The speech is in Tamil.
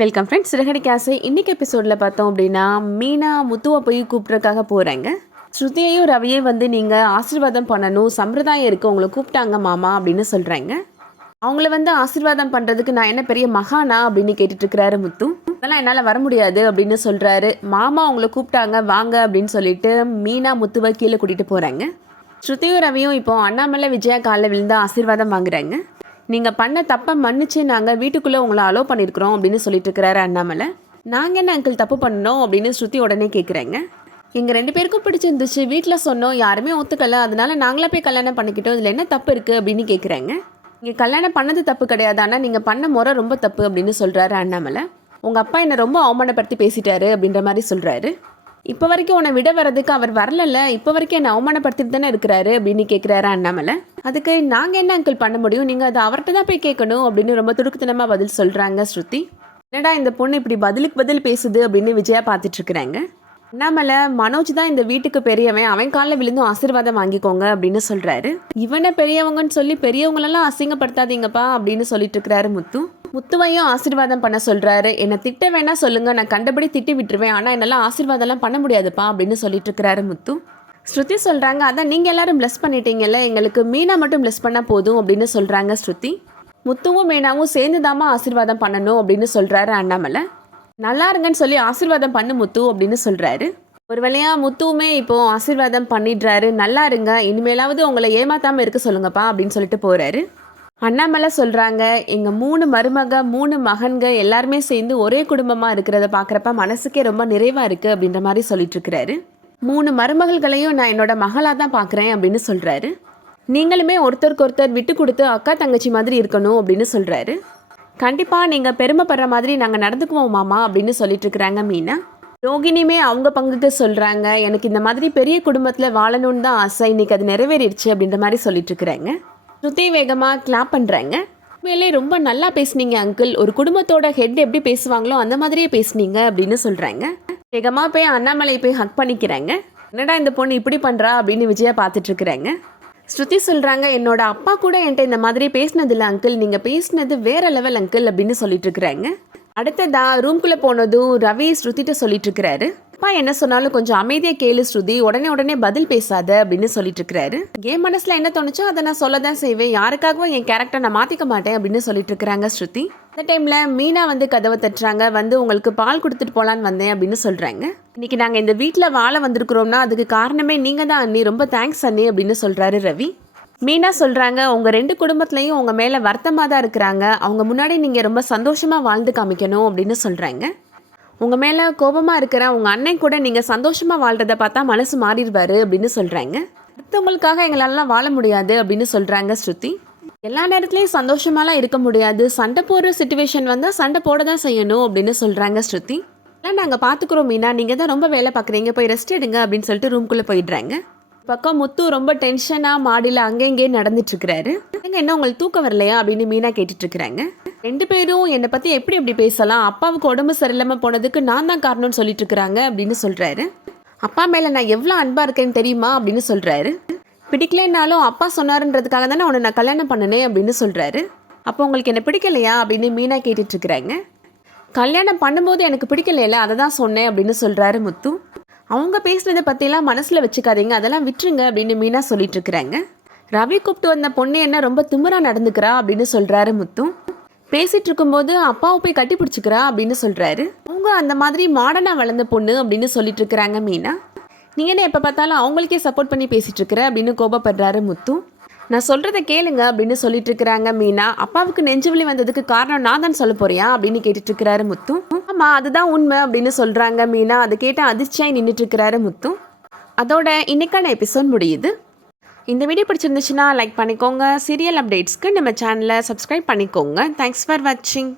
Welcome friends. சிறகடி காசை இன்னைக்கு எபிசோடில் பார்த்தோம் அப்படின்னா, மீனா முத்துவை போய் கூப்பிட்றதுக்காக போகிறாங்க. ஸ்ருதியையும் ரவியையும் வந்து நீங்கள் ஆசீர்வாதம் பண்ணணும், சம்பிரதாயம் இருக்குது, உங்களை கூப்பிட்டாங்க மாமா அப்படின்னு சொல்கிறாங்க. அவங்கள வந்து ஆசீர்வாதம் பண்ணுறதுக்கு நான் என்ன பெரிய மகானா அப்படின்னு கேட்டுட்ருக்கிறாரு முத்து. அதெல்லாம் என்னால் வர முடியாது அப்படின்னு சொல்கிறாரு. மாமா அவங்கள கூப்பிட்டாங்க வாங்க அப்படின்னு சொல்லிட்டு மீனா முத்துவை கீழே கூட்டிகிட்டு போகிறாங்க. ஸ்ருதியும் ரவியும் இப்போ அண்ணாமலை விஜயா காலில் விழுந்து ஆசீர்வாதம் வாங்குறாங்க. நீங்கள் பண்ண தப்பை மன்னிச்சு நாங்கள் வீட்டுக்குள்ளே உங்களை அலோவ் பண்ணியிருக்கிறோம் அப்படின்னு சொல்லிட்டு இருக்கிறாரு அண்ணாமலை. நாங்கள் என்ன அங்கிள் தப்பு பண்ணோம் அப்படின்னு ஸ்ருதி உடனே கேட்குறேங்க. எங்கள் 2 பேருக்கும் பிடிச்சிருந்துச்சு, வீட்டில் சொன்னோம், யாருமே ஒத்துக்கல, அதனால நாங்களே போய் கல்யாணம் பண்ணிக்கிட்டோம், இதில் என்ன தப்பு இருக்குது அப்படின்னு கேட்குறாங்க. நீங்கள் கல்யாணம் பண்ணது தப்பு கிடையாது, ஆனால் நீங்கள் பண்ண முறை ரொம்ப தப்பு அப்படின்னு சொல்கிறாரு அண்ணாமலை. உங்கள் அப்பா என்னை ரொம்ப அவமானப்படுத்தி பேசிட்டாரு அப்படின்ற மாதிரி சொல்கிறாரு. இப்போ வரைக்கும் உன்னை விட வர்றதுக்கு அவர் வரல, இப்போ வரைக்கும் என்னை அவமானப்படுத்திட்டு தானே இருக்கிறாரு அப்படின்னு கேட்குறாரு அண்ணாமலை. அதுக்கு நாங்கள் என்ன அங்கிள் பண்ண முடியும், நீங்கள் அதை அவர்கிட்ட தான் போய் கேட்கணும் அப்படின்னு ரொம்ப துடுக்குத்தனமாக பதில் சொல்கிறாங்க ஸ்ருதி. என்னடா இந்த பொண்ணு இப்படி பதிலுக்கு பதில் பேசுது அப்படின்னு விஜயா பார்த்துட்ருக்குறாங்க. அண்ணாமலை, மனோஜ் தான் இந்த வீட்டுக்கு பெரியவன், அவன் காலில் விழுந்தும் ஆசீர்வாதம் வாங்கிக்கோங்க அப்படின்னு சொல்கிறாரு. இவனை பெரியவங்கன்னு சொல்லி பெரியவங்களெல்லாம் அசிங்கப்படுத்தாதீங்கப்பா அப்படின்னு சொல்லிட்டு இருக்கிறாரு முத்து. முத்துவையும் ஆசீர்வாதம் பண்ண சொல்கிறாரு. என்னை திட்ட வேணா சொல்லுங்கள், நான் கண்டபடி திட்டி விட்டுருவேன், ஆனால் என்னால் ஆசீர்வாதம்லாம் பண்ண முடியாதுப்பா அப்படின்னு சொல்லிட்டு இருக்கிறாரு முத்து. ஸ்ருதி சொல்கிறாங்க, அதான் நீங்கள் எல்லாரும் ப்ளஸ் பண்ணிட்டீங்கல்ல, எங்களுக்கு மீனா மட்டும் ப்ளஸ் பண்ணால் போதும் அப்படின்னு சொல்கிறாங்க ஸ்ருதி. முத்துவும் மீனாவும் சேர்ந்து தாமா ஆசீர்வாதம் பண்ணணும் அப்படின்னு சொல்கிறாரு அண்ணாமலை. நல்லா இருங்கன்னு சொல்லி ஆசீர்வாதம் பண்ணு முத்து அப்படின்னு சொல்கிறாரு. ஒரு வழியாக முத்துவுமே இப்போது ஆசீர்வாதம் பண்ணிடுறாரு. நல்லா இருங்க, இனிமேலாவது உங்களை ஏமாத்தாமல் இருக்க சொல்லுங்கப்பா அப்படின்னு சொல்லிட்டு போகிறாரு. அண்ணாமலை சொல்கிறாங்க, எங்கள் 3 மருமக 3 மகன்க எல்லாருமே சேர்ந்து ஒரே குடும்பமாக இருக்கிறத பார்க்குறப்ப மனசுக்கே ரொம்ப நிறைவாக இருக்குது அப்படின்ற மாதிரி சொல்லிட்டு இருக்கிறாரு. 3 மருமகள்களையும் நான் என்னோட மகளாக தான் பார்க்குறேன் அப்படின்னு சொல்கிறாரு. நீங்களுமே ஒருத்தருக்கு ஒருத்தர் விட்டு கொடுத்து அக்கா தங்கச்சி மாதிரி இருக்கணும் அப்படின்னு சொல்கிறாரு. கண்டிப்பாக நீங்கள் பெருமைப்படுற மாதிரி நாங்கள் நடந்துக்குவோம் மாமா அப்படின்னு சொல்லிட்டு இருக்கிறாங்க மீனா. ரோகிணியுமே அவங்க பங்குக்கு சொல்கிறாங்க, எனக்கு இந்த மாதிரி பெரிய குடும்பத்தில் வாழணும்னு தான் ஆசை, இன்னைக்கு அது நிறைவேறிடுச்சு அப்படின்ற மாதிரி சொல்லிட்டு இருக்கிறாங்க. ஸ்ருதி வேகமாக கிளாப் பண்ணுறாங்க. உண்மையிலே ரொம்ப நல்லா பேசுனீங்க அங்கிள், ஒரு குடும்பத்தோட ஹெட் எப்படி பேசுவாங்களோ அந்த மாதிரியே பேசுனீங்க அப்படின்னு சொல்கிறாங்க. வேகமாக போய் அண்ணாமலை போய் ஹக் பண்ணிக்கிறாங்க. என்னடா இந்த பொண்ணு இப்படி பண்ணுறா அப்படின்னு விஜயா பார்த்துட்ருக்குறாங்க. ஸ்ருதி சொல்கிறாங்க, என்னோட அப்பா கூட என்கிட்ட இந்த மாதிரி பேசினதில்ல அங்கிள், நீங்கள் பேசினது வேற லெவல் அங்கிள் அப்படின்னு சொல்லிட்டு இருக்கிறாங்க. அடுத்ததா ரூம்குள்ளே போனதும் ரவி ஸ்ருதிட்ட சொல்லிட்டு இருக்கிறாரு. அப்பா என்ன சொன்னாலும் கொஞ்சம் அமைதியாக கேளு ஸ்ருதி, உடனே பதில் பேசாத அப்படின்னு சொல்லிட்டு இருக்கிறாரு. என் மனசில் என்ன தோணுச்சோ அதை நான் சொல்ல தான் செய்வேன், யாருக்காகவும் என் கேரக்டரை நான் மாற்றிக்க மாட்டேன் அப்படின்னு சொல்லிட்டு இருக்கிறாங்க ஸ்ருதி. அந்த டைமில் மீனா வந்து கதவை தட்டுறாங்க. வந்து உங்களுக்கு பால் கொடுத்துட்டு போகலான்னு வந்தேன் அப்படின்னு சொல்கிறாங்க. இன்னைக்கு நாங்கள் இந்த வீட்டில் வாழ வந்திருக்கிறோம்னா அதுக்கு காரணமே நீங்கள் தான் அண்ணி, ரொம்ப தேங்க்ஸ் அண்ணி அப்படின்னு சொல்கிறாரு ரவி. மீனா சொல்கிறாங்க, உங்கள் 2 குடும்பத்துலேயும் உங்கள் மேலே வருத்தமாக தான் இருக்கிறாங்க, அவங்க முன்னாடி நீங்கள் ரொம்ப சந்தோஷமாக வாழ்ந்து காமிக்கணும் அப்படின்னு சொல்கிறாங்க. உங்கள் மேலே கோபமாக இருக்கிற உங்கள் அண்ணன் கூட நீங்கள் சந்தோஷமாக வாழ்கிறத பார்த்தா மனசு மாறிடுவார் அப்படின்னு சொல்கிறாங்க. அடுத்தவங்களுக்காக எங்களாலலாம் வாழ முடியாது அப்படின்னு சொல்கிறாங்க ஸ்ருதி. எல்லா நேரத்துலையும் சந்தோஷமாலாம் இருக்க முடியாது, சண்டை போடுற சுச்சுவேஷன் வந்தால் சண்டை போட தான் செய்யணும் அப்படின்னு சொல்கிறாங்க ஸ்ருதி. எல்லாம் நாங்கள் பார்த்துக்குறோம் மீனா, நீங்கள் தான் ரொம்ப வேலை பார்க்குறீங்க, போய் ரெஸ்ட் எடுங்க அப்படின்னு சொல்லிட்டு ரூம்குள்ளே போயிடுறாங்க. பக்கம் முத்து ரொம்ப டென்ஷனாக மாடியில் அங்கே இங்கே நடந்துட்டுருக்கிறாரு. எங்கே என்ன உங்களுக்கு தூக்கம் வரலையா அப்படின்னு மீனா கேட்டுட்ருக்குறாங்க. 2 பேரும் என்னை பற்றி எப்படி பேசலாம், அப்பாவுக்கு உடம்பு சரியில்லாமல் போனதுக்கு நான் தான் காரணம்னு சொல்லிட்டு இருக்கிறாங்க அப்படின்னு சொல்கிறாரு. அப்பா மேலே நான் எவ்வளோ அன்பாக இருக்கேன்னு தெரியுமா அப்படின்னு சொல்கிறாரு. பிடிக்கலைன்னாலும் அப்பா சொன்னாருன்றதுக்காக தானே உன்னை நான் கல்யாணம் பண்ணினேன் அப்படின்னு சொல்கிறாரு. அப்போ உங்களுக்கு என்ன பிடிக்கலையா அப்படின்னு மீனா கேட்டுட்ருக்குறாங்க. கல்யாணம் பண்ணும்போது எனக்கு பிடிக்கலையில, அதை தான் சொன்னேன் அப்படின்னு சொல்கிறாரு முத்து. அவங்க பேசுனதை பற்றிலாம் மனசில் வச்சுக்காதீங்க, அதெல்லாம் விட்டுருங்க அப்படின்னு மீனா சொல்லிட்டு இருக்கிறாங்க. ரவி கூப்பிட்டு வந்த பொண்ணு என்ன ரொம்ப திமிரா நடந்துக்கிறா அப்படின்னு சொல்கிறாரு முத்து. பேசிகிட்டு இருக்கும்போது அப்பாவை போய் கட்டி பிடிச்சிக்கிறா அப்படின்னு சொல்கிறாரு. அவங்க அந்த மாதிரி மாடர்னாக வளர்ந்த பொண்ணு அப்படின்னு சொல்லிட்டு இருக்கிறாங்க மீனா. நீங்கள் என்ன எப்போ பார்த்தாலும் அவங்களுக்கே சப்போர்ட் பண்ணி பேசிகிட்டு இருக்கிற அப்படின்னு கோபப்படுறாரு முத்து. நான் சொல்கிறத கேளுங்க அப்படின்னு சொல்லிட்டு இருக்கிறாங்க மீனா. அப்பாவுக்கு நெஞ்சுவலி வந்ததுக்கு காரணம் நான் தான் சொல்ல போறியா அப்படின்னு கேட்டுட்ருக்கிறாரு முத்து. ஆமாம் அதுதான் உண்மை அப்படின்னு சொல்கிறாங்க மீனா. அதை கேட்டால் அதிர்ச்சியாகி நின்றுட்டுருக்கிறாரு முத்து. அதோட இன்னைக்கான எபிசோட் முடியுது. இந்த வீடியோ பிடிச்சிருந்துச்சுன்னா லைக் பண்ணிக்கோங்க. சீரியல் அப்டேட்ஸ்க்கு நம்ம சேனலை சப்ஸ்கிரைப் பண்ணிக்கோங்க. தேங்க்ஸ் ஃபார் வாட்சிங்.